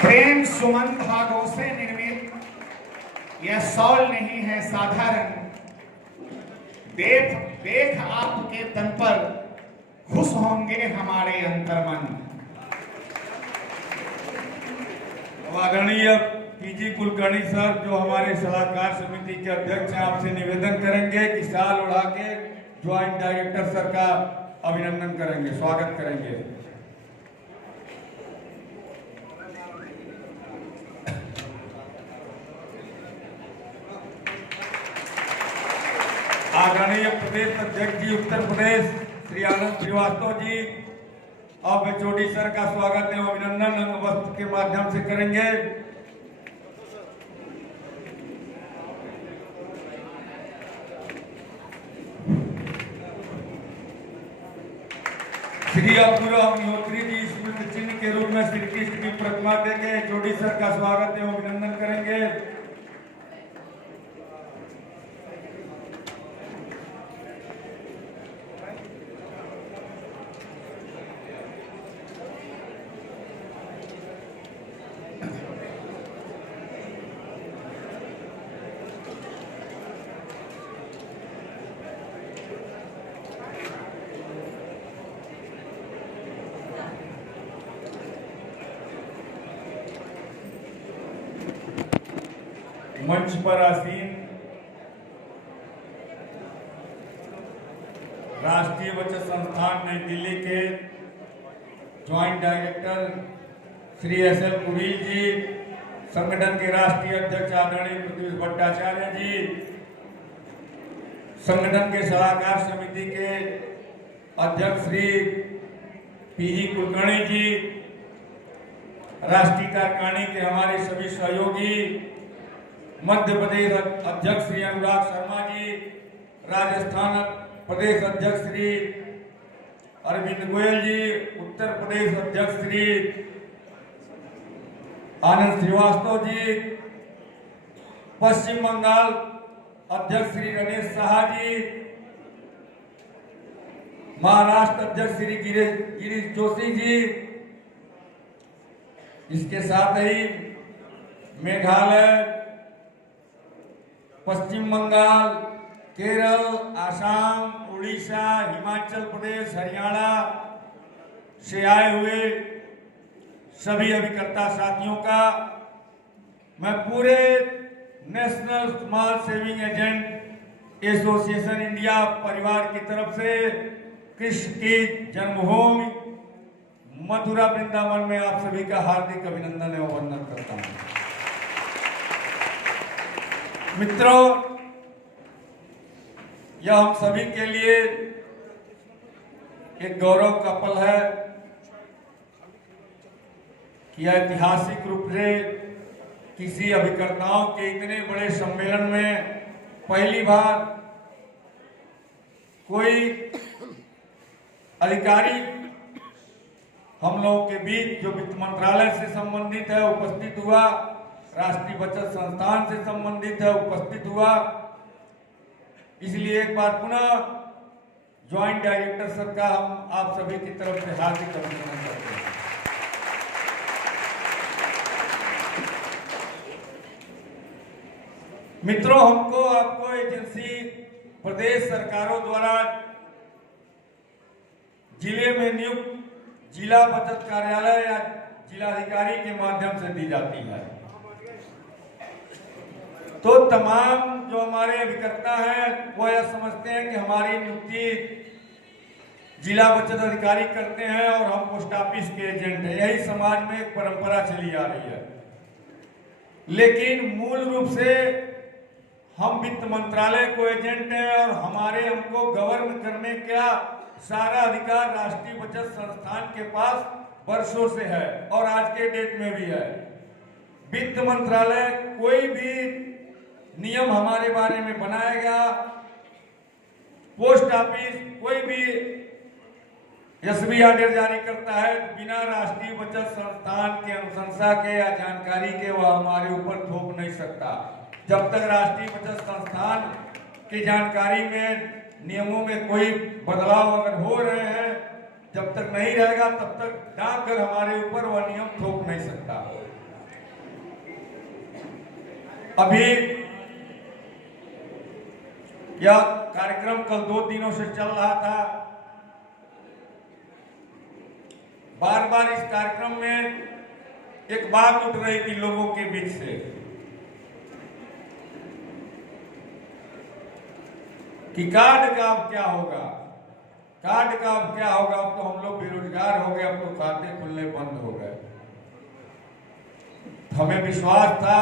प्रेम सुमन धागों से निर्मित यह सौल नहीं है साधारण। देख देख आपके तन पर खुश होंगे हमारे अंतर्मन। आदरणीय पीजी कुलकर्णी सर जो हमारे सलाहकार समिति के अध्यक्ष हैं, आपसे निवेदन करेंगे कि शाल उड़ा के ज्वाइंट डायरेक्टर सर का अभिनंदन करेंगे, स्वागत करेंगे। आदरणीय प्रदेश अध्यक्ष जी उत्तर प्रदेश श्री आनंद श्रीवास्तव जी अब एचओडी सर का स्वागत एवं अभिनंदन अंग वस्त्र के माध्यम से करेंगे। श्री अपूर्व अग्निहोत्री जी स्मृति चिन्ह के रूप में श्री कृष्ण की प्रतिमा देके एचओडी सर का स्वागत एवं अभिनंदन करेंगे। मंच पर आसीन राष्ट्रीय बचत संस्थान नई दिल्ली के ज्वाइंट डायरेक्टर श्री एस.एल. पुरी जी, संगठन के राष्ट्रीय अध्यक्ष आदरणीय पृथ्वी भट्टाचार्य जी, संगठन के सलाहकार समिति के अध्यक्ष श्री पीजी कुलकर्णी जी, राष्ट्रीय कार्यकारिणी के हमारे सभी सहयोगी, मध्य प्रदेश अध्यक्ष श्री अनुराग शर्मा जी, राजस्थान प्रदेश अध्यक्ष श्री अरविंद गोयल जी, उत्तर प्रदेश अध्यक्ष श्री आनंद श्रीवास्तव जी, पश्चिम बंगाल अध्यक्ष श्री गणेश साहा जी, महाराष्ट्र अध्यक्ष श्री गिरीश जोशी जी, इसके साथ ही मेघालय, पश्चिम बंगाल, केरल, आसाम, उड़ीसा, हिमाचल प्रदेश, हरियाणा से आए हुए सभी अभिकर्ता साथियों का मैं पूरे national small saving agent association India परिवार की तरफ से कृष्ण की जन्मभूमि मथुरा वृंदावन में आप सभी का हार्दिक अभिनंदन एवं वंदन करता हूं। मित्रों, यह हम सभी के लिए एक गौरव का पल है कि ऐतिहासिक रूप से किसी अभिकर्ताओं के इतने बड़े सम्मेलन में पहली बार कोई अधिकारी हम लोगों के बीच जो वित्त मंत्रालय से संबंधित है उपस्थित हुआ, राष्ट्रीय बचत संस्थान से संबंधित है उपस्थित हुआ। इसलिए एक बार पुनः ज्वाइंट डायरेक्टर सर का हम आप सभी की तरफ से हार्दिक अभिनंदन करते हैं। मित्रों, हमको आपको एजेंसी प्रदेश सरकारों द्वारा जिले में नियुक्त जिला बचत कार्यालय या जिलाधिकारी के माध्यम से दी जाती है। तो तमाम जो हमारे अभिकर्ता हैं वो यह समझते हैं कि हमारी नियुक्ति जिला बचत अधिकारी करते हैं और हम पोस्ट ऑफिस के एजेंट हैं। यही समाज में एक परंपरा चली आ रही है, लेकिन मूल रूप से हम वित्त मंत्रालय को एजेंट हैं और हमारे हमको गवर्न करने का सारा अधिकार राष्ट्रीय बचत संस्थान के पास वर्षों से है और आज के डेट में भी है। वित्त मंत्रालय कोई भी नियम हमारे बारे में बनाएगा, पोस्ट ऑफिस कोई भी एसबी ऑर्डर जारी करता है, बिना राष्ट्रीय बचत संस्थान के अनुशंसा के या जानकारी के वह हमारे ऊपर थोप नहीं सकता। जब तक राष्ट्रीय बचत संस्थान की जानकारी में नियमों में कोई बदलाव अगर हो रहे हैं, जब तक नहीं रहेगा तब तक डाकघर हमारे ऊपर वह नियम थोप नहीं सकता। अभी यह कार्यक्रम कल 2 दिनों से चल रहा था। बार बार इस कार्यक्रम में एक बात उठ रही थी लोगों के बीच से कि कार्ड का अब क्या होगा, कार्ड का अब क्या होगा। अब तो हम लोग बेरोजगार हो गए, अब तो खाते खुलने बंद हो गए। हमें विश्वास था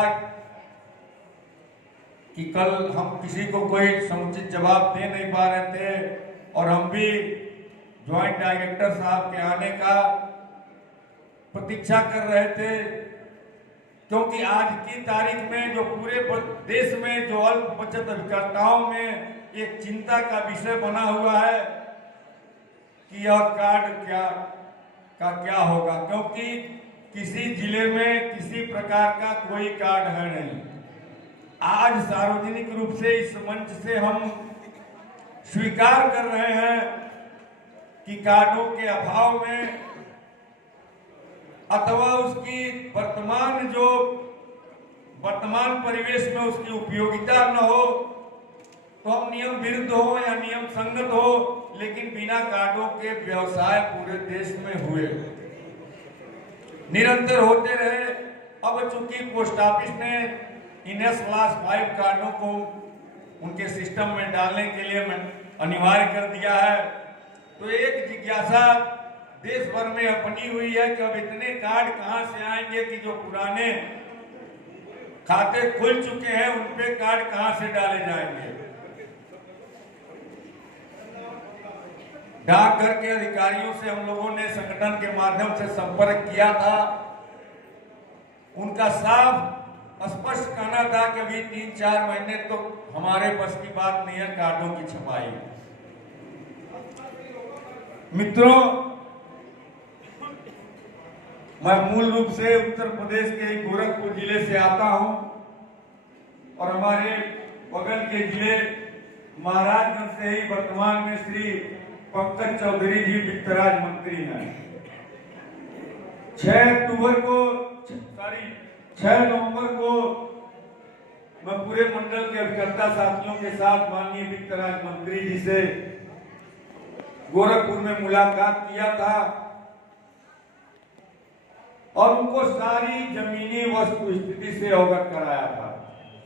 कि कल हम किसी को कोई समुचित जवाब दे नहीं पा रहे थे और हम भी ज्वाइंट डायरेक्टर साहब के आने का प्रतीक्षा कर रहे थे, क्योंकि आज की तारीख में जो पूरे देश में जो अल्प बचत अभिकर्ताओं में एक चिंता का विषय बना हुआ है कि यह कार्ड क्या होगा, क्योंकि किसी जिले में किसी प्रकार का कोई कार्ड है नहीं। आज सार्वजनिक रूप से इस मंच से हम स्वीकार कर रहे हैं कि कार्डों के अभाव में अथवा उसकी वर्तमान परिवेश में उसकी उपयोगिता न हो तो हम नियम विरुद्ध हो या नियम संगत हो, लेकिन बिना कार्डों के व्यवसाय पूरे देश में हुए निरंतर होते रहे। अब चूंकि पोस्ट ऑफिस ने NS+5 कार्डों को उनके सिस्टम में डालने के लिए अनिवार्य कर दिया है, तो एक जिज्ञासा देश भर में अपनी हुई है कि अब इतने कार्ड कहां से आएंगे कि जो पुराने खाते खुल चुके हैं उन पे कार्ड कहां से डाले जाएंगे। डाकघर के अधिकारियों से हम लोगों ने संगठन के माध्यम से संपर्क किया था। उनका साफ स्पष्ट कहना था कि अभी 3-4 महीने तो हमारे बस की बात नहीं है कार्डों की छपाई। मित्रों, मैं मूल रूप से उत्तर प्रदेश के गोरखपुर जिले से आता हूं और हमारे बगल के जिले महाराजगंज से ही वर्तमान में श्री पंकज चौधरी जी वित्तराज मंत्री हैं। 6 नवंबर को मैं पूरे मंडल के अभिकर्ता साथियों के साथ माननीय वित्तराज मंत्री जी से गोरखपुर में मुलाकात किया था और उनको सारी जमीनी वस्तु स्थिति से अवगत कराया था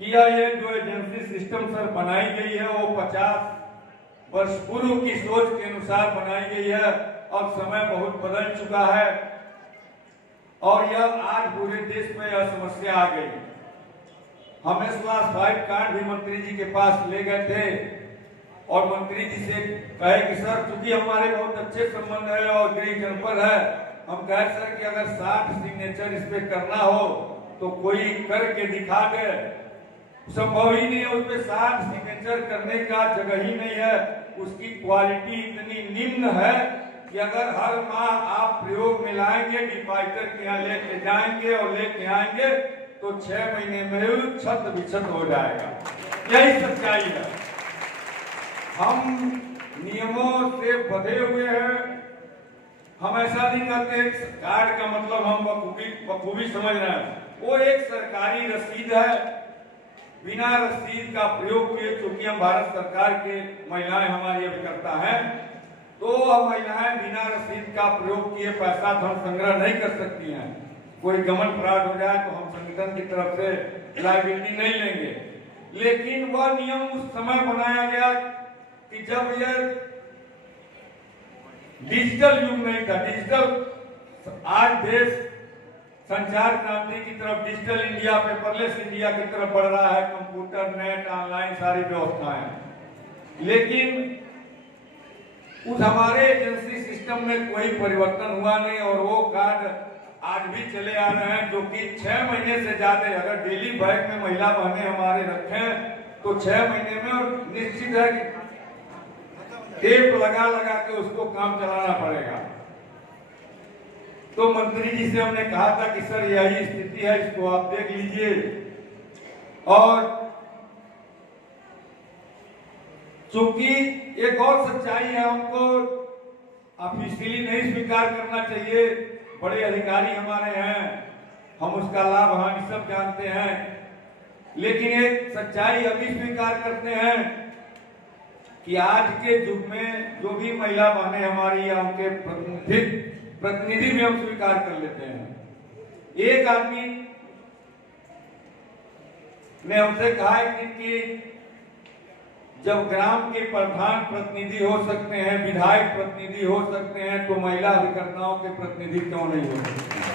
कि ये जो एजेंसी सिस्टम सर बनाई गई है वो 50 वर्ष पूर्व की सोच के अनुसार बनाई गई है। अब समय बहुत बदल चुका है और यह आज पूरे देश में यह समस्या आ गई। हम NS+5 कार्ड भी मंत्री जी के पास ले गए थे और मंत्री जी से कहे कि सर चूंकि हमारे बहुत अच्छे संबंध है और गृह जनपद है, हम कहे सर कि अगर 60 सिग्नेचर इस पे करना हो तो कोई करके दिखा दे। संभव ही नहीं है, उस पे 60 सिग्नेचर करने का जगह ही नहीं है। उसकी क्वालिटी इतनी निम्न है कि अगर हर माह आप प्रयोग में लाएंगे, डिपाजिटर के यहाँ लेके जाएंगे और लेके आएंगे तो 6 महीने में छत विछत हो जाएगा। यही सच्चाई है। हम नियमों से बंधे हुए हैं। हम ऐसा नहीं कहते कार्ड का मतलब हम बखूबी समझ रहे हैं। वो एक सरकारी रसीद है, बिना रसीद का प्रयोग किए, चूंकि हम भारत सरकार के महिलाएं हमारी अभिकर्ता हैं, तो हम महिलाएं बिना रसीद का प्रयोग किए पैसा धन संग्रह नहीं कर सकती हैं। कोई गमन फ्रॉड हो जाए तो हम संगठन की तरफ से लायबिलिटी नहीं लेंगे, लेकिन वह नियम उस समय बनाया गया कि जब यह डिजिटल युग नहीं था। डिजिटल आज देश संचार क्रांति की तरफ, डिजिटल इंडिया, पेपरलेस इंडिया की तरफ बढ़ रहा है। कंप्यूटर, नेट, ऑनलाइन सारी व्यवस्थाएं, लेकिन उस हमारे एजेंसी सिस्टम में कोई परिवर्तन हुआ नहीं और वो कार्ड आज भी चले आ रहे हैं, जो कि 6 महीने से ज्यादा अगर डेली बैग में महिला बहनें हमारे रखें तो 6 महीने में, और निश्चित है कि टेप लगा लगा के उसको काम चलाना पड़ेगा। तो मंत्री जी से हमने कहा था कि सर यही स्थिति है, इसको आप देख लीजिए। और चूंकि एक और सच्चाई है, हमको ऑफिशियली नहीं स्वीकार करना चाहिए, बड़े अधिकारी हमारे हैं, हम उसका लाभ हानि सब जानते हैं लेकिन एक सच्चाई अभी स्वीकार करते हैं कि आज के युग में जो भी महिला बहनें हमारी या उनके प्रतिनिधि भी हम स्वीकार कर लेते हैं। एक आदमी ने हमसे कहा है कि जब ग्राम के प्रधान प्रतिनिधि हो सकते हैं, विधायक प्रतिनिधि हो सकते हैं, तो महिला अभिकर्ताओं के प्रतिनिधि क्यों नहीं हो सकते?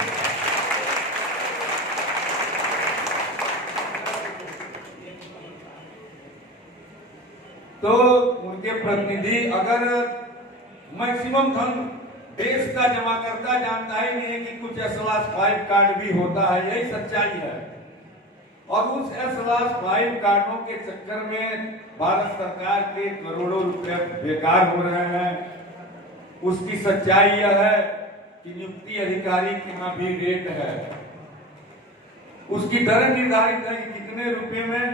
तो उनके प्रतिनिधि अगर मैक्सिमम धन देश का जमाकर्ता जानता ही नहीं है कि कुछ S/5 कार्ड भी होता है, यही सच्चाई है। और उस S/5 कार्डों के चक्कर में भारत सरकार के करोड़ों रुपए बेकार हो रहे हैं। उसकी सच्चाई यह है कि नियुक्ति अधिकारी के यहाँ भी रेट है, उसकी दर निर्धारित है कि कितने रुपए में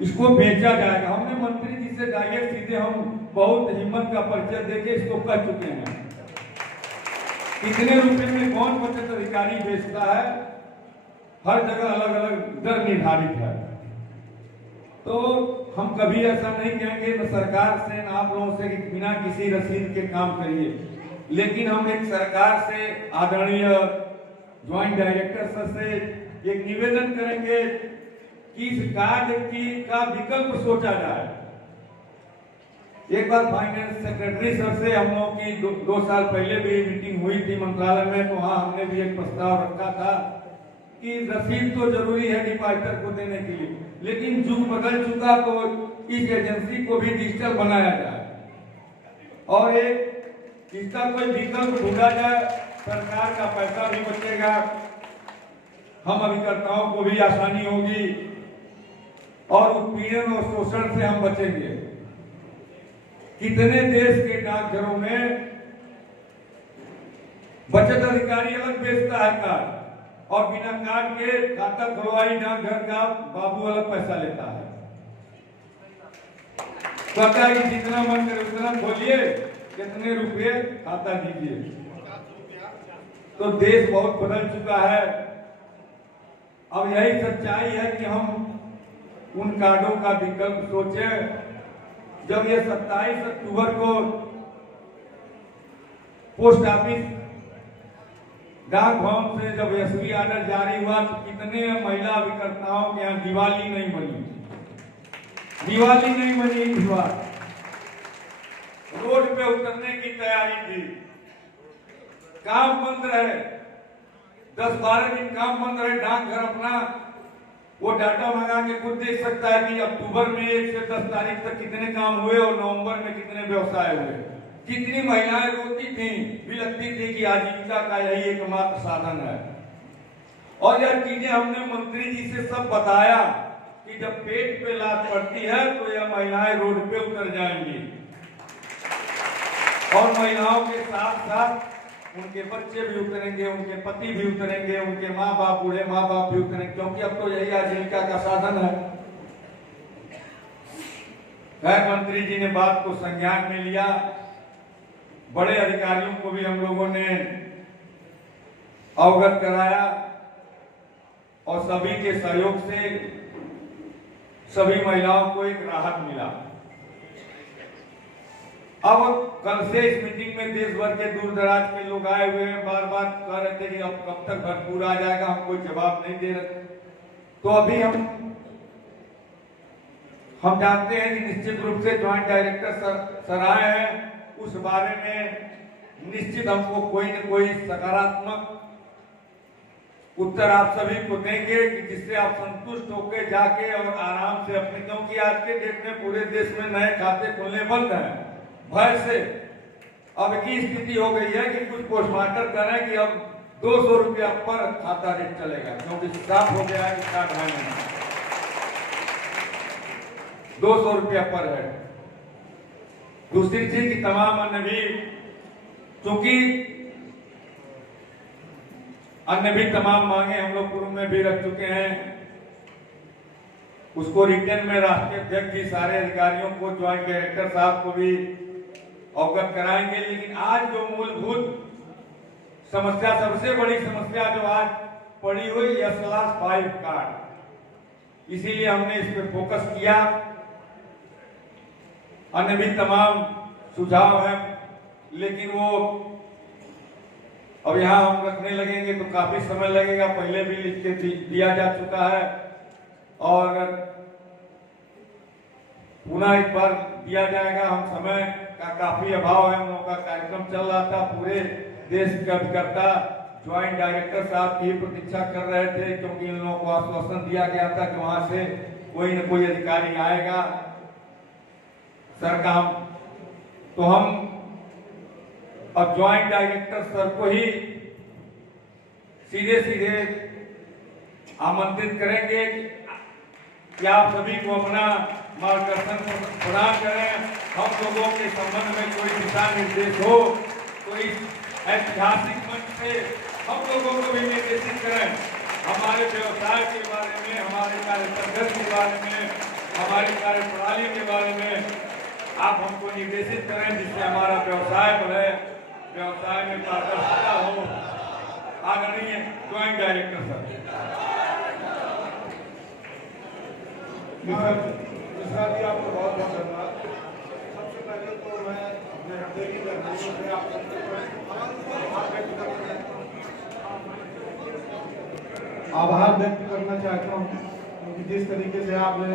इसको बेचा जाएगा। हमने मंत्री जी से डायरेक्ट सीधे हम बहुत हिम्मत का परिचय देके इसको कह चुके हैं, कितने रुपए में कौन बचत अधिकारी बेचता है, हर जगह अलग अलग दर निर्धारित है। तो हम कभी ऐसा नहीं कहेंगे न सरकार से न आप लोगों से कि बिना किसी रसीद के काम करिए, लेकिन हम एक सरकार से आदरणीय ज्वाइंट डायरेक्टर सर से एक निवेदन करेंगे कि इस कार्ड का विकल्प सोचा जाए। एक बार फाइनेंस सेक्रेटरी सर से हम लोगों की दो साल पहले भी मीटिंग हुई थी मंत्रालय में, तो वहां हमने भी एक प्रस्ताव रखा था कि रसीद तो जरूरी है डिपाजिटर को देने के लिए, लेकिन युग बदल चुका तो इस एजेंसी को भी डिजिटल बनाया जाए और एक इसका कोई विकल्प ढूंढा जाए। सरकार का पैसा भी बचेगा, हम अभिकर्ताओं को भी आसानी होगी और उत्पीड़न और शोषण से हम बचेंगे। कितने देश के डाकघरों में बचत अधिकारी अलग बेचता है कार्ड और बिना कार्ड के खाता खुलवाई डाकघर का बाबू अलग पैसा लेता है, कहता है कि जितना मन करे उतना खोलिए, कितने रुपए खाता दीजिए। तो देश बहुत बदल चुका है। अब यही सच्चाई है कि हम उन कार्डों का विकल्प सोचें। जब ये 27 अक्टूबर को पोस्ट ऑफिस डाक भवन से जब एसबी ऑर्डर जारी हुआ तो कितने महिला अभिकर्ताओं के यहाँ दिवाली नहीं बनी इस बार। रोड पे उतरने की तैयारी थी, काम बंद रहे, 10-12 दिन काम बंद रहे। डाकघर अपना वो डाटा मंगा के खुद देख सकता है कि अक्टूबर में 1 से 10 तारीख तक कितने काम हुए और नवंबर में कितने व्यवसाय हुए। कितनी महिलाएं रोती थी, बिलखती थी कि आजीविका का यही एकमात्र साधन है। और यह चीजें हमने मंत्री जी से सब बताया कि जब पेट पे लात पड़ती है तो यह महिलाएं रोड पे उतर जाएंगी और महिलाओं के साथ साथ उनके बच्चे भी उतरेंगे, उनके पति भी उतरेंगे, उनके माँ बाप, बूढ़े माँ बाप भी उतरेंगे, क्योंकि अब तो यही आजीविका का साधन है। खैर मंत्री जी ने बात को संज्ञान में लिया, बड़े अधिकारियों को भी हम लोगों ने अवगत कराया और सभी के सहयोग से सभी महिलाओं को एक राहत मिला। अब कल से इस मीटिंग में देश भर के दूर दराज के लोग आए हुए हैं, बार बार कह रहे थे कि अब कब तक भरपूर आ जाएगा, हम कोई जवाब नहीं दे रहे। तो अभी हम जानते हैं कि निश्चित रूप से ज्वाइंट डायरेक्टर सर आए हैं, उस बारे में निश्चित हमको कोई न कोई सकारात्मक उत्तर आप सभी को देंगे कि जिससे आप संतुष्ट होकर जाके और आराम से अपने, क्योंकि आज के डेट में पूरे देश में नए खाते खुलने बंद हैं भय से। अब की स्थिति हो गई है कि कुछ पोस्टमास्टर कह रहे हैं कि अब 200 रुपया पर खाता रेट चलेगा, क्योंकि साफ हो गया है कि कार्ड है 200 रुपया पर है। दूसरी चीज की तमाम अन्य भी, चूंकि अन्य भी तमाम मांगे हम लोग पूर्व में भी रख चुके हैं, उसको रिटर्न में राष्ट्रीय अध्यक्ष जी सारे अधिकारियों को, ज्वाइंट डायरेक्टर साहब को भी अवगत कराएंगे। लेकिन आज जो मूलभूत समस्या, सबसे बड़ी समस्या जो आज पड़ी हुई S/5 कार्ड, इसीलिए हमने इस पे फोकस किया। अन्य भी तमाम सुझाव हैं, लेकिन वो अब यहाँ हम रखने लगेंगे तो काफी समय लगेगा। पहले भी लिख के दिया जा चुका है और पुनः एक बार दिया जाएगा। हम समय का काफी अभाव है, हम लोगों का कार्यक्रम चल रहा था। पूरे देश के अभिकर्ता ज्वाइंट डायरेक्टर साहब की प्रतीक्षा कर रहे थे, क्योंकि इन लोगों को आश्वासन दिया गया था कि वहां से कोई न कोई अधिकारी आएगा सर का। तो हम अब ज्वाइंट डायरेक्टर सर को ही सीधे सीधे आमंत्रित करेंगे कि आप सभी को अपना मार्गदर्शन प्रदान करें। हम लोगों के संबंध में कोई दिशा निर्देश हो, कोई ऐतिहासिक मंच से हम लोगों को भी निर्देशित करें। हमारे व्यवसाय के बारे में, हमारे कार्य पद्धति के बारे में, हमारी कार्य प्रणाली के बारे में आप हमको निर्देशित करें, जिससे हमारा व्यवसाय बढ़े, व्यवसाय में पारदर्शिता हो। आदरणीय joint director sir. Mishra ji, आपको बहुत बहुत धन्यवाद। सबसे पहले तो मैं अपने हृदय की गहराइयों से आभार व्यक्त करना चाहता हूँ, क्योंकि जिस तरीके से आपने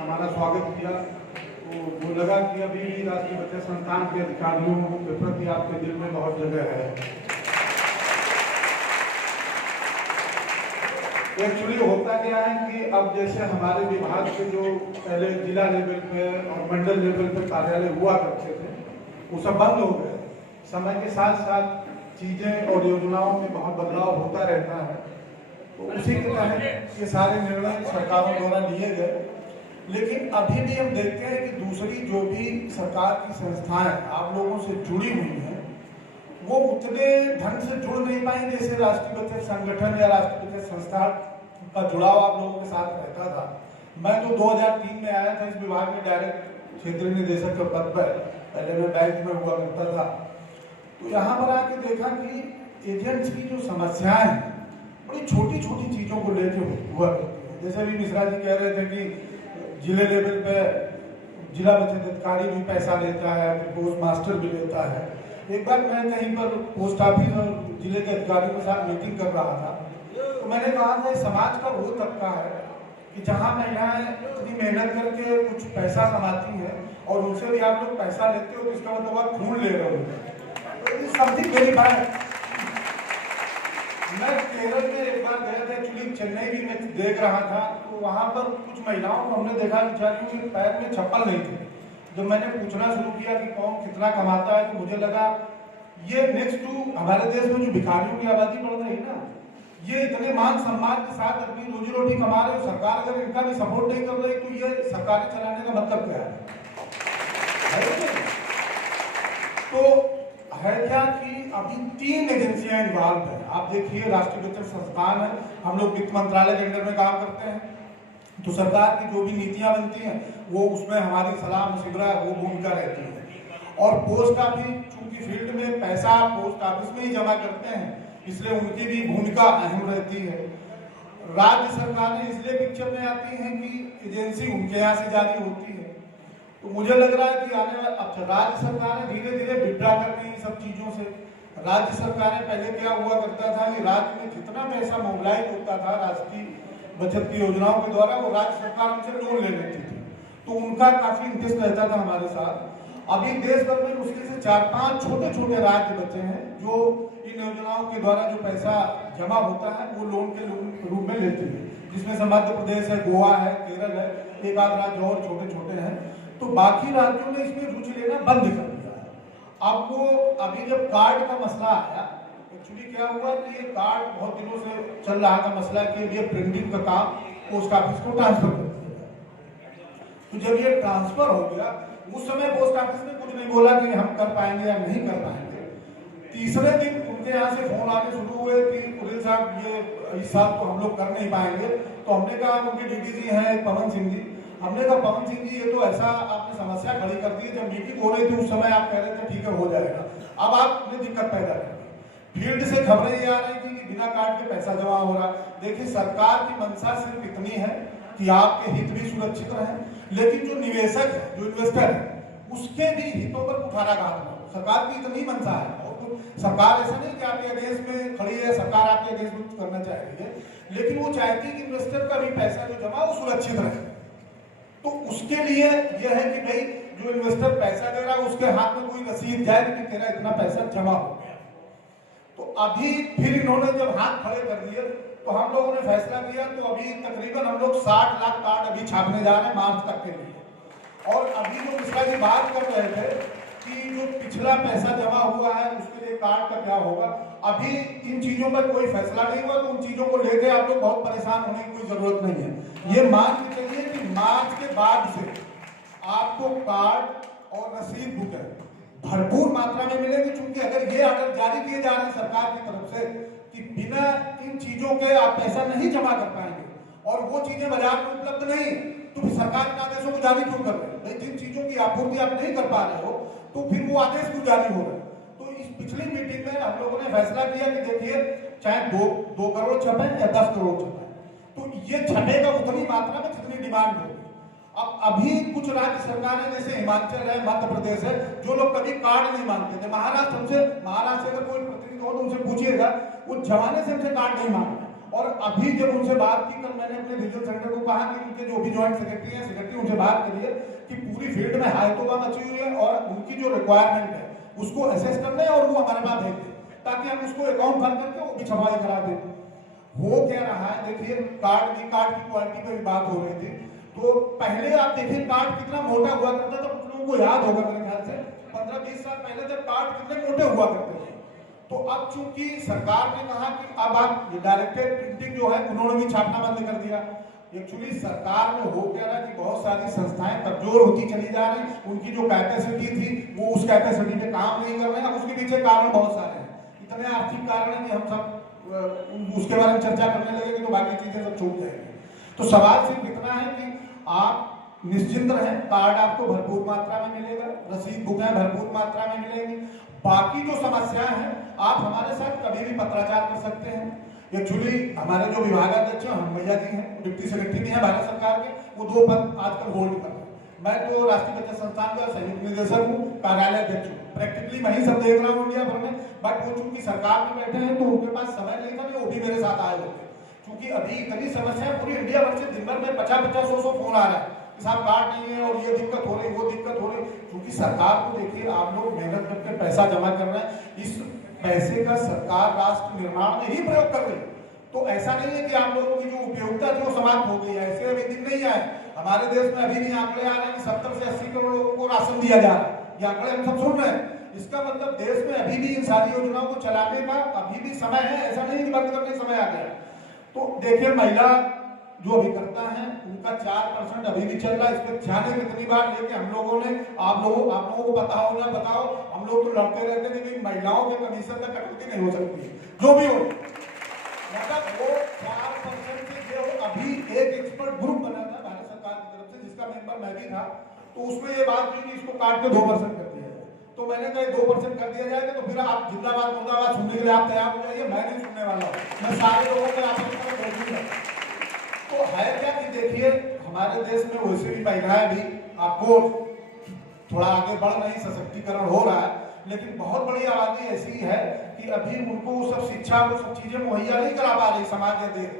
हमारा स्वागत किया वो लगा कि अभी भी राष्ट्रीय बचत संस्थान के अधिकारियों के प्रति आपके दिल में बहुत जगह है। एक्चुअली होता क्या है कि अब जैसे हमारे विभाग के जो पहले जिला लेवल पे और मंडल लेवल पे कार्यालय हुआ करते थे, वो सब बंद हो गए। समय के साथ साथ चीजें और योजनाओं में बहुत बदलाव होता रहता है, तो उसी के तहत ये सारे निर्णय सरकारों द्वारा लिए गए। लेकिन अभी भी हम देखते हैं कि दूसरी जो भी सरकार की संस्थाएं आप लोगों से जुड़ी हुई हैं, वो उतने ढंग से जुड़ नहीं पाई जैसे राष्ट्रीय बचत संगठन या राष्ट्रीय बचत संस्था का जुड़ाव आप लोगों के साथ रहता था। मैं तो 2003 में आया था इस विभाग में डायरेक्ट क्षेत्रीय निदेशक के पद पर, पहले मैं बैंक में हुआ करता था। तो यहाँ पर आके देखा कि एजेंट्स की जो समस्याएं हैं बड़ी छोटी छोटी चीजों को लेकर हुआ करती है। जैसे अभी मिश्रा जी कह रहे थे कि जिले लेवल पे जिला बचत अधिकारी भी पैसा लेता है, पोस्ट मास्टर भी लेता है। एक बार मैं कहीं पर पोस्ट ऑफिस और जिले के अधिकारियों के साथ मीटिंग कर रहा था, तो मैंने कहा था समाज का वो तबका है कि जहाँ महिलाएं इतनी मेहनत करके कुछ पैसा कमाती हैं और उनसे भी आप लोग पैसा लेते हो, तो इसका मतलब आप खून ले रहे हो। Something very bad. मैं केरल में एक बार गया था, एक्चुअली चेन्नई भी मैं देख रहा था, तो वहाँ पर कुछ महिलाओं को हमने देखा बेचारियों के पैर में चप्पल नहीं थे। जब मैंने पूछना शुरू किया कि कौन कितना कमाता है, तो मुझे लगा ये नेक्स्ट टू हमारे देश में जो भिखारियों की आबादी बढ़ रही है ना, ये इतने मान सम्मान के साथ अपनी रोजी रोटी कमा रहे हो, सरकार अगर इनका भी सपोर्ट नहीं कर रही तो ये सरकारें चलाने का मतलब क्या है? तो है क्या कि अभी 3 एजेंसियां इन्वॉल्व है। आप देखिए, राष्ट्रीय बचत संस्थान है, हम लोग वित्त मंत्रालय के अंडर में काम करते हैं, तो सरकार की जो भी नीतियां बनती हैं वो उसमें हमारी सलाह मशवरा वो भूमिका रहती है। और पोस्ट ऑफिस चूंकि फील्ड में पैसा पोस्ट ऑफिस में ही जमा करते हैं, इसलिए उनकी भी भूमिका अहम रहती है। राज्य सरकारें इसलिए पिक्चर में आती हैं कि एजेंसी उनके यहाँ से जारी होती है। तो मुझे लग रहा है कि आने वाले अब राज्य सरकारें धीरे धीरे विड्रा कर रही हैं सब चीजों से। राज्य सरकारें पहले क्या हुआ करता था कि राज्य में जितना पैसा मोबिलाइज होता था राष्ट्रीय बचत की योजनाओं के द्वारा, वो राज्य सरकार उनसे लोन ले लेती थी, तो उनका काफी इंटरेस्ट रहता था हमारे साथ। अभी देश भर में मुश्किल से 4-5 छोटे छोटे राज्य बचे हैं जो इन योजनाओं के द्वारा जो पैसा जमा होता है वो लोन के रूप में लेते हैं, जिसमें से मध्य प्रदेश है, गोवा है, केरल है, एक आध राज्य और छोटे छोटे हैं। तो बाकी राज्यों ने इसमें रुचि लेना बंद कर दिया है। अब वो अभी जब कार्ड का मसला आया, एक्चुअली क्या हुआ कि ये कार्ड बहुत दिनों से चल रहा था मसला कि ये प्रिंटिंग का काम पोस्ट ऑफिस को ट्रांसफर कर दिया। तो जब ये ट्रांसफर हो गया, उस समय पोस्ट ऑफिस ने कुछ नहीं बोला कि हम कर पाएंगे या नहीं कर पाएंगे। तीसरे दिन उनके यहाँ से फोन आने शुरू हुए कि पुलिस साहब ये इस साल तो हम लोग कर नहीं पाएंगे। तो हमने कहा, उनके डीडीजी हैं पवन सिंह जी, हमने कहा पवन सिंह जी ये तो ऐसा आपने समस्या खड़ी कर दी, जब मीटिंग हो रही थी उस समय आप कह रहे थे ठीक है हो जाएगा, अब आपने दिक्कत पैदा कर दी। फील्ड से खबरें ये आ रही थी कि बिना कार्ड के पैसा जमा हो रहा। देखिए, सरकार की मंशा सिर्फ इतनी है कि आपके हित भी सुरक्षित रहें, लेकिन जो निवेशक है, जो इन्वेस्टर है, उसके भी हितों पर कुठाराघात न हो। सरकार की इतनी मंशा है, और सरकार ऐसा नहीं कि आपके अगेंस्ट में खड़ी है, सरकार आपके अगेंस्ट में कुछ करना चाह रही है, लेकिन वो चाहती है कि इन्वेस्टर का भी पैसा जो जमा वो सुरक्षित रहे। तो उसके लिए यह है कि भाई जो इन्वेस्टर पैसा दे रहा है उसके हाथ में कोई रसीद जाए कि तेरा इतना पैसा जमा हो गया। तो अभी फिर इन्होंने जब हाथ खड़े कर दिए तो हम लोगों ने फैसला किया, तो अभी तकरीबन हम लोग 60 लाख कार्ड अभी छापने जा रहे हैं मार्च तक के लिए। और अभी जो मिश्रा जी बात कर रहे थे कि जो पिछला पैसा जमा हुआ है उसके लिए कार्ड का क्या होगा, अभी इन चीजों पर कोई फैसला नहीं हुआ, तो उन चीजों को लेकर आप लोग बहुत परेशान होने की कोई जरूरत नहीं है। ये मान के चलिए कि मार्च के बाद से आपको कार्ड और रसीद बुक भरपूर मात्रा में मिलेगी, क्योंकि अगर ये ऑर्डर जारी किए जा रहे हैं सरकार की तरफ से कि बिना इन चीजों के आप पैसा नहीं जमा कर पाएंगे और वो चीजें बाजार में उपलब्ध नहीं, तो फिर सरकार इन आदेशों को जारी क्यों कर रहे हैं? भाई जिन चीजों की आपूर्ति आप नहीं कर पा रहे हो तो फिर वो आदेश क्यों जारी हो रहे हैं? तो इस पिछली मीटिंग में हम लोगों ने फैसला किया कि देखिए चाहे 2 करोड़ छपे या 10 करोड़ छपे, तो ये छपेगा उतनी मात्रा में जितनी डिमांड होगी। अब अभी कुछ राज्य सरकारें जैसे हिमाचल है, मध्य प्रदेश है, जो लोग कभी कार्ड नहीं मांगते थे, महाराष्ट्र से अगर कोई प्रतिनिधि हो तो उनसे पूछिएगा, वो जमाने से हमसे कार्ड नहीं मांगते। और अभी जब उनसे बात की, कल मैंने अपने रीजनल सेक्रेटरी को कहा कि उनके जो भी ज्वाइंट सेक्रेटरी हैं, सेक्रेटरी उनसे बात करिए कि पूरी फील्ड में हायतोबा मची हुई है और उनकी जो रिक्वायरमेंट है उसको असेस करने और वो हमारे पास भेज दें, ताकि हम उसको अकाउंट भर करके वो भी छपाई करा दें। हो क्या रहा है, देखिए कार्ड की क्वालिटी पे भी बात हो रही थी। तो पहले आप देखिए कार्ड कितना मोटा हुआ करता था, कुछ लोगों को याद होगा मेरे ख्याल से 15-20 साल पहले जब कार्ड कितने मोटे हुआ करते थे। तो अब चूंकि सरकार ने कहा कि अब आप डायरेक्टेड प्रिंटिंग जो है उन्होंने भी छापना बंद कर दिया। एक्चुअली सरकार में हो क्या रहा कि बहुत सारी संस्थाएं कमजोर होती चली जा रही, उनकी जो कैपेसिटी थी वो उस कैपेसिटी पे काम नहीं कर रहे हैं। अब उसके पीछे कारण बहुत सारे हैं, इतने आर्थिक कारण है कि हम सब उसके बारे में चर्चा करने लगेंगे तो बाकी चीजें सब छूट जाएंगी। तो सवाल सिर्फ इतना है कि आप निश्चिंत रहें, कार्ड आपको भरपूर मात्रा में मिलेगा, रसीद बुकें भरपूर मात्रा में मिलेंगी। बाकी जो समस्याएं हैं आप हमारे साथ कभी भी पत्राचार कर सकते हैं। एक्चुअली हमारे जो विभागाध्यक्ष हम भैया जी हैं, डिप्टी सेक्रेटरी भी हैं भारत सरकार के, वो 2 पद आजकल होल्ड कर रहे हैं। मैं तो राष्ट्रीय बचत संस्थान का संयुक्त निदेशक हूँ, कार्यालय अध्यक्ष हूँ, प्रैक्टिकली मैं ही सब देख रहा हूँ इंडिया भर में। बट वो चूंकि सरकार में बैठे हैं तो उनके पास समय नहीं था, वो भी मेरे साथ आए होते, क्योंकि अभी इतनी समस्या है पूरी इंडिया भर से, दिन भर में 50-100 फोन आ रहा है कि साहब कार्ड नहीं है और ये दिक्कत हो रही, वो दिक्कत हो रही। क्योंकि सरकार को देखिए, आप लोग मेहनत करके पैसा जमा कर रहे हैं, इस पैसे का सरकार राष्ट्र निर्माण में ही प्रयोग कर रही है। तो ऐसा नहीं है कि आप लोगों की जो उपयोगिता थी वो समाप्त हो गई है, ऐसे अभी दिन नहीं आए। हमारे देश में अभी भी आंकड़े आ रहे हैं कि 70 से 80 करोड़ लोगों को राशन दिया जा रहा है, ये आंकड़े हम सब सुन रहे हैं। इसका मतलब देश में अभी भी इन सारी योजनाओं को चलाने का अभी भी समय है, ऐसा नहीं कि बंद करने समय आ गया। तो देखिए महिला जो अभिकर्ता हैं उनका 4% अभी भी चल रहा है। इस पर ध्यान कितनी बार लेके हम लोगों ने, आप लोगों को बताओ ना बताओ, हम लोग तो लड़ते रहते हैं कि महिलाओं के कमीशन में कटौती नहीं हो सकती, जो भी हो। मतलब वो 4% से जो अभी एक एक्सपर्ट ग्रुप बना था भारत सरकार की तरफ से, जिसका मेंबर मैं भी था, तो उसमें ये बात हुई कि इसको काट के 2% कर दिया जाए। तो मैंने कहा 2% कर दिया जाएगा तो फिर आप जिंदाबाद मुर्दाबाद सुनने के लिए आप तैयार हो जाइए, मैं नहीं सुनने वाला हूँ, मैं सारे लोगों को आपस में भेजूंगा। तो है क्या कि देखिए हमारे देश में वैसे भी महिलाएं भी आपको थोड़ा आगे बढ़ रही, सशक्तिकरण हो रहा है, लेकिन बहुत बड़ी आबादी ऐसी है कि अभी उनको वो सब शिक्षा, वो सब चीजें मुहैया नहीं करा पा रही समाज या देश।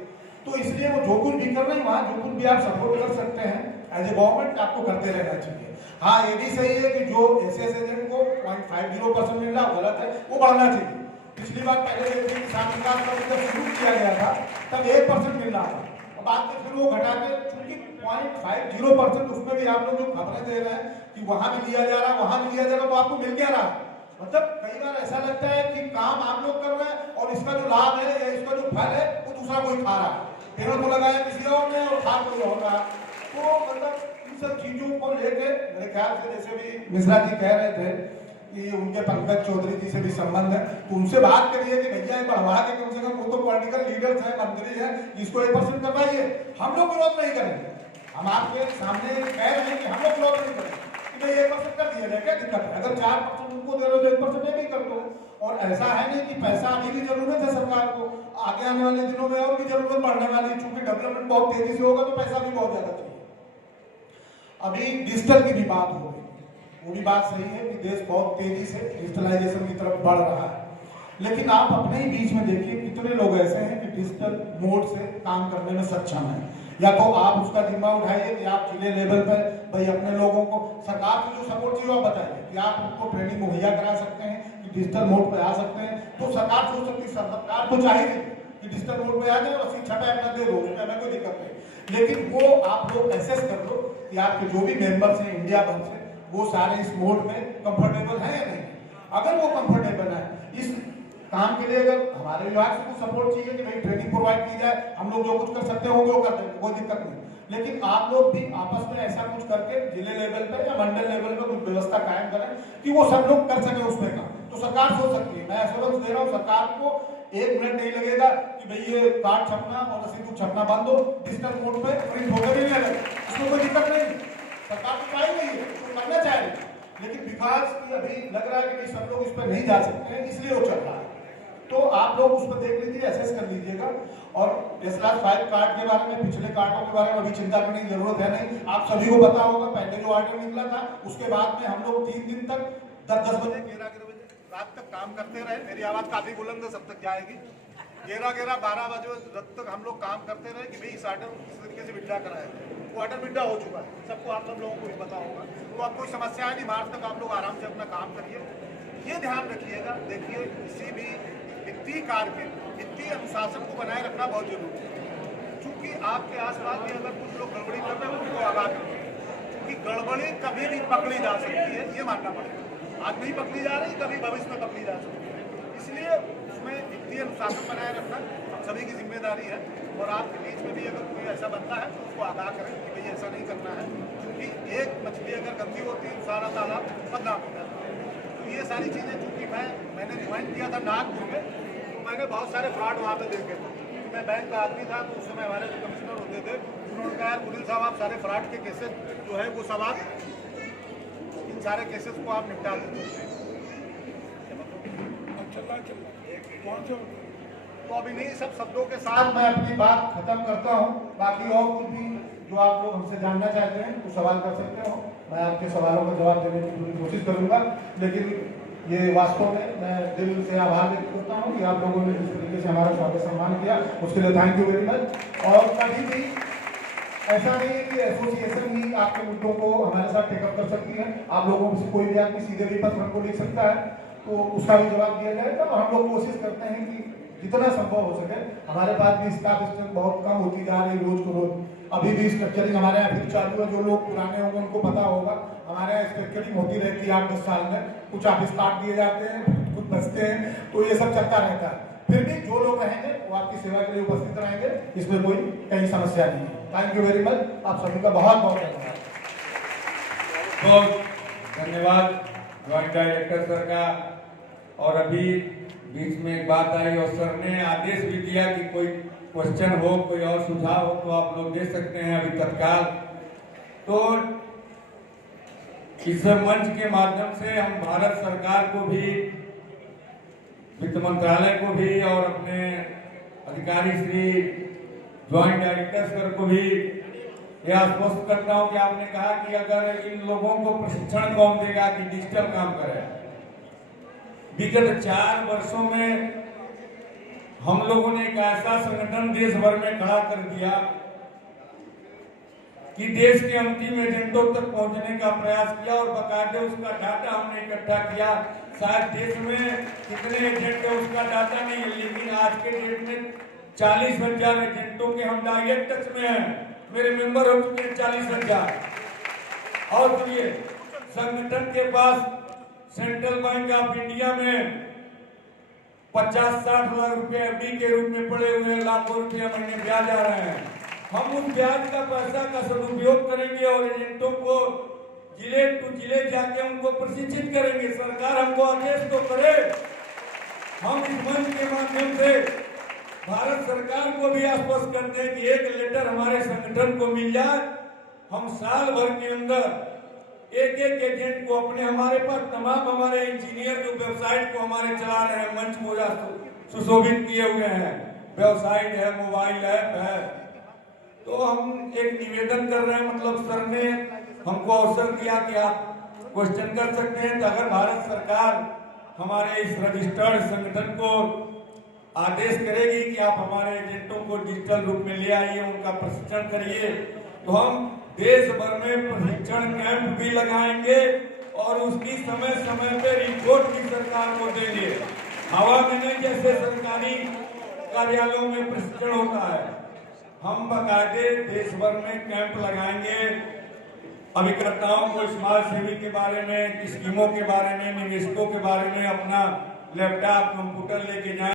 तो इसलिए वो जो कुछ भी कर रही है, वहां जो कुछ भी आप सपोर्ट कर सकते हैं एज ए गवर्नमेंट, आपको करते रहना चाहिए। हाँ ये भी सही है कि जो एसएस एजेंट को 0.50% मिल रहा गलत है, वो बढ़ना चाहिए। पिछली बार पहले किसान विकास जब शुरू किया गया था तब 1% मिल रहा था, बाद में फिर वो घटा के, चूंकि 0.50% उसमें भी आप लोग जो खबरें दे रहे हैं कि वहां भी लिया जा रहा है, वहां भी लिया जा रहा है, तो आपको मिल क्या रहा है? मतलब कई बार ऐसा लगता है कि काम आप लोग कर रहे हैं और इसका जो लाभ है या इसका जो फल है वो दूसरा कोई खा रहा है, पेड़ों को लगाया किसी और ने और खा कोई और रहा। तो मतलब इन सब चीजों को लेकर मेरे ख्याल से, जैसे भी मिश्रा जी कह रहे थे कि उनके पंकज चौधरी जी से भी संबंध है, तो उनसे बात करिए कि भैया बढ़वा के कम से कम, वो तो पॉलिटिकल लीडर्स है, मंत्री है, इसको 1% करवाइए। हम लोग विरोध नहीं करेंगे, हम आपके सामने कह रहे हैं कि हम लोग विरोध नहीं करेंगे कि भाई 1% कर दिया जाए, क्या दिक्कत है? अगर 4% उनको दे रहे हो तो 1% भी कर दो। और ऐसा है नहीं कि पैसा अभी भी जरूरत है सरकार को, आगे आने वाले दिनों में और भी जरूरत बढ़ने वाली है, क्योंकि डेवलपमेंट बहुत तेजी से होगा तो पैसा भी बहुत ज्यादा चाहिए। अभी डिजिटल की भी बात हो गई, वो भी बात सही है कि देश बहुत तेजी से डिजिटलाइजेशन की तरफ बढ़ रहा है, लेकिन आप अपने ही बीच में देखिए कितने लोग ऐसे हैं कि डिजिटल मोड से काम करने में सक्षम हैं। या तो आप उसका जिम्मा उठाइए कि आप जिले लेवल पर भाई अपने लोगों को सरकार की जो सपोर्ट चाहिए आप बताइए कि आप उनको ट्रेनिंग मुहैया करा सकते हैं कि डिजिटल मोड पे आ सकते हैं, तो सरकार सोच सकती है, सरकार तो चाहिए कि डिजिटल मोड पे आ जाए और शिक्षा पे अपना दे दो, उसमें कोई दिक्कत नहीं, लेकिन वो आप लोग एसेस कर लो कि आपके जो भी मेंबर्स हैं इंडिया भर से वो सारे इस मोड में कंफर्टेबल है या नहीं। अगर वो कंफर्टेबल है इस काम के लिए, अगर हमारे विभाग से कुछ सपोर्ट चाहिए कि भाई ट्रेनिंग प्रोवाइड की जाए, हम लोग जो कुछ कर सकते होंगे वो कर देंगे, कोई दिक्कत नहीं, लेकिन आप लोग भी आपस में ऐसा कुछ करके जिले लेवल पे या मंडल लेवल पे कुछ व्यवस्था कायम करें कि वो सब लोग कर सके उसमें काम, तो सरकार सोच सकती है। मैं एश्योरेंस दे रहा हूँ, सरकार को 1 मिनट नहीं लगेगा कि भाई ये कार्ड छपना और रसीद छपना बंद हो, डिजिटल मोड पे प्रिंट होकर नहीं लगे, उसमें कोई दिक्कत नहीं, सरकार तो चाह रही है, तो करना चाह रही है, लेकिन विकास की अभी लग रहा है कि सब लोग इस पर नहीं जा सकते हैं, इसलिए वो चल रहा है। तो आप लोग उस पर देख लीजिए, एसेस कर लीजिएगा, और S/5 कार्ड के बारे में, पिछले कार्डों के बारे में अभी चिंता करने की जरूरत है नहीं। आप सभी को पता होगा पहले जो ऑर्डर निकला था उसके बाद में हम लोग 3 दिन तक 10-10 बजे 11 बजे रात तक काम करते रहे। मेरी आवाज काफी बुलंद है, सब तक जाएगी। 11-12 बजे रात तक हम लोग काम करते रहे कि भाई इस ऑर्डर इस तरीके से विड्रा कराया, वो ऑर्डर विड्रा हो चुका है, सबको आप सब लोगों को भी पता होगा, तो अब कोई समस्या नहीं, मार्च तक आप लोग आराम से अपना काम करिए। ये ध्यान रखिएगा, देखिए किसी भी वित्तीय कार्य में वित्तीय अनुशासन को बनाए रखना बहुत जरूरी है, क्योंकि आपके आसपास भी अगर कुछ लोग गड़बड़ी कर रहे हैं उनको आगाह करें, क्योंकि गड़बड़ी कभी भी पकड़ी जा सकती है, ये मानना पड़ेगा। आज नहीं पकड़ी जा रही, कभी भविष्य में पकड़ी जा सकती है, इसलिए उसमें वित्तीय अनुशासन बनाए रखना हम सभी की जिम्मेदारी है। और आपके बीच में भी अगर कोई ऐसा बनता है तो उसको आगाह करें कि भाई ऐसा नहीं करना है, क्योंकि एक मछली अगर गंदी होती है सारा तालाब बदनाम हो जाता है। तो ये सारी चीज़ें, चूँकि मैंने ज्वाइन किया था नागपुर में, तो मैंने बहुत सारे फ्रॉड वहाँ पे देखे थे, क्योंकि मैं बैंक का आदमी था, तो उस समय हमारे जो कमिश्नर होते थे उन्होंने कहा यार कुनिल साहब आप सारे फ्रॉड के केसेस जो है वो सब आप इन सारे केसेस को आप निपटा देते। तो अभी नहीं, सब शब्दों के साथ मैं अपनी बात खत्म करता हूँ। बाकी और कुछ भी जो आप लोग हमसे जानना चाहते हैं तो सवाल कर सकते हो, मैं आपके सवालों का जवाब देने की पूरी कोशिश करूंगा। लेकिन ये वास्तव में मैं दिल से आभार व्यक्त करता हूँ कि आप लोगों ने जिस तरीके से हमारा स्वागत सम्मान किया, उसके लिए थैंक यू वेरी मच। और कभी भी ऐसा नहीं है कि एसोसिएशन ही आपके मुद्दों को हमारे साथ टेकअप कर सकती है, आप लोगों में से कोई भी आदमी सीधे भी पत्र हमको लिख सकता है, तो उसका भी जवाब दिया जाएगा। और हम लोग कोशिश करते हैं कि जितना संभव हो सके, हमारे पास भी स्टाफ स्ट्रेंथ बहुत कम होती जा रही रोज को रोज, अभी भी स्ट्रक्चरिंग हमारे यहाँ फिर चालू है, जो लोग पुराने होंगे उनको पता होगा, हमारे यहाँ स्ट्रक्चरिंग होती रहती है 8-10 साल में, कुछ ऑफिस काट दिए जाते हैं, कुछ बचते हैं, तो ये सब चलता रहता है। फिर भी जो लोग रहेंगे वो आपकी सेवा के लिए उपस्थित रहेंगे, इसमें कोई कहीं समस्या नहीं है। थैंक यू वेरी मच, आप सभी का बहुत बहुत धन्यवाद। बहुत धन्यवाद ज्वाइंट डायरेक्टर सर का। और अभी बीच में एक बात आई और सर ने आदेश भी दिया कि कोई क्वेश्चन हो, कोई और सुझाव हो तो आप लोग दे सकते हैं अभी तत्काल। तो इस मंच के माध्यम से हम भारत सरकार को भी, वित्त मंत्रालय को भी और अपने अधिकारी श्री ज्वाइंट डायरेक्टर सर को भी यह आश्वस्त करता हूं कि आपने कहा कि अगर इन लोगों को प्रशिक्षण कौन देगा कि डिजिटल काम करें। विगत 4 वर्षों में हम लोगों ने एक ऐसा संगठन देश भर में खड़ा कर दिया कि देश के अंतिम एजेंटों तक पहुंचने का प्रयास किया और बाकायदे उसका डाटा हमने इकट्ठा किया। शायद देश में कितने एजेंट है उसका डाटा नहीं है, लेकिन आज के डेट में 40,000 एजेंटों के हम डायरेक्ट टच में हैं, मेरे मेंबर हो चुके हैं 40,000। और सुनिए, संगठन के पास सेंट्रल बैंक ऑफ इंडिया में 50-60 लाख रुपए एफडी के रूप में पड़े हुए हैं, लाखों रुपया महीने ब्याज आ रहे हैं। हम उस ब्याज का पैसा का सदुपयोग करेंगे और एजेंटों को जिले टू जिले जाके उनको प्रशिक्षित करेंगे। सरकार हमको आदेश तो करे, हम इस मंच के माध्यम से भारत सरकार को भी आश्वस्त करते हैं कि एक लेटर हमारे संगठन को मिल जाए, हम साल भर के अंदर एक एक एजेंट को अपने, हमारे पास तमाम हमारे इंजीनियर जो वेबसाइट को हमारे चला रहे हैं, मंच को सुशोभित किए हुए हैं, वेबसाइट है, मोबाइल ऐप है। तो हम एक निवेदन कर रहे हैं, मतलब सर ने हमको अवसर दिया कि आप क्वेश्चन कर सकते हैं। तो अगर भारत सरकार हमारे इस रजिस्टर्ड संगठन को आदेश करेगी कि आप हमारे एजेंटों को डिजिटल रूप में ले आइए, उनका प्रशिक्षण करिए, तो हम देश भर में प्रशिक्षण कैंप भी लगाएंगे और उसकी समय समय पे रिपोर्ट भी सरकार को देंगे। हवा में नहीं, जैसे सरकारी कार्यालयों में प्रशिक्षण होता है, हम बाकायदे देश भर में कैंप लगाएंगे। अभिकर्ताओं को समाज सेवी के बारे में, स्कीमों के बारे में, निवेशकों के बारे में अपना लैपटॉप कंप्यूटर लेके जाएं।